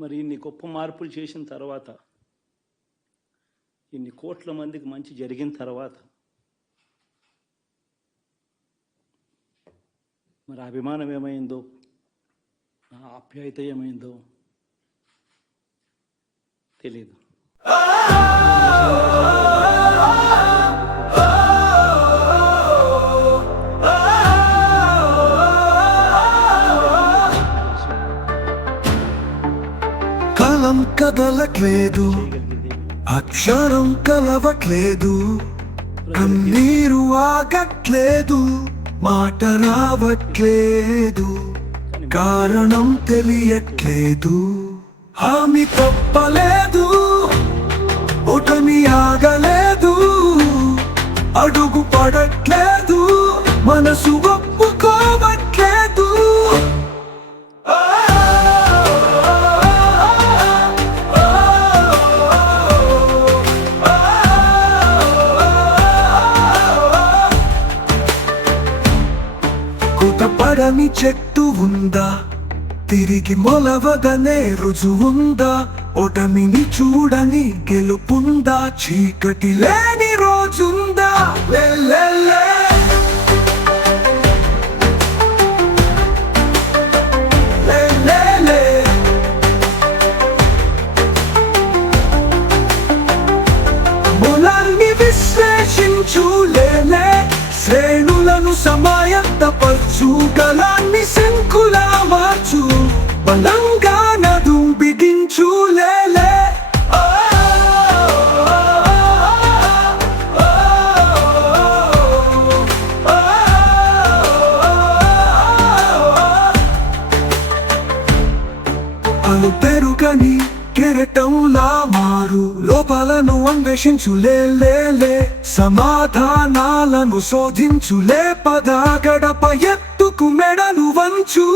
మరి ఇన్ని గొప్ప మార్పులు చేసిన తర్వాత, ఇన్ని కోట్ల మందికి మంచి జరిగిన తర్వాత, మరి అభిమానం ఏమైందో, ఆప్యాయత ఏమైందో తెలీదు. కాలం కదలట్లేదు, అక్షరం కలవట్లేదు, కన్నీరు ఆగట్లేదు, మాట రావట్లేదు, కారణం తెలియట్లేదు. హామీ తప్పలేదు, ఓటమి ఆగలేదు, అడుగు పడట్లేదు, మనసు ఒప్పుకోవట్లేదు. కుతపడని చెట్టు ఉందా, తిరిగి మొలవదనే రుజువుందా, ఓటమిని చూడని గెలుపుందా, చీకటి లేని రోజుందా? మూలాన్ని విశ్లేషించు, శ్రేణులను సమాయత్తపరచు, గలాన్ని శంకులా మార్చు, బలంగా నదు బిగించు. అను పెరుగని కెరటంలా మారు, లోపాలను అన్వేషించు, సమాధానాలను శోధించులే, పద గడప ఎత్తుకు మెడలు వంచు,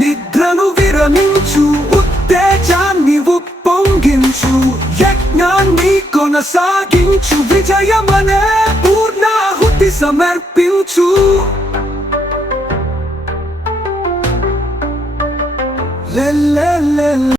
నిద్రను విరమించు, ఉత్తేజాన్ని ఉప్పొంగించు, యజ్ఞాన్ని కొనసాగించు, విజయమనే పూర్ణాహుతి సమర్పించు.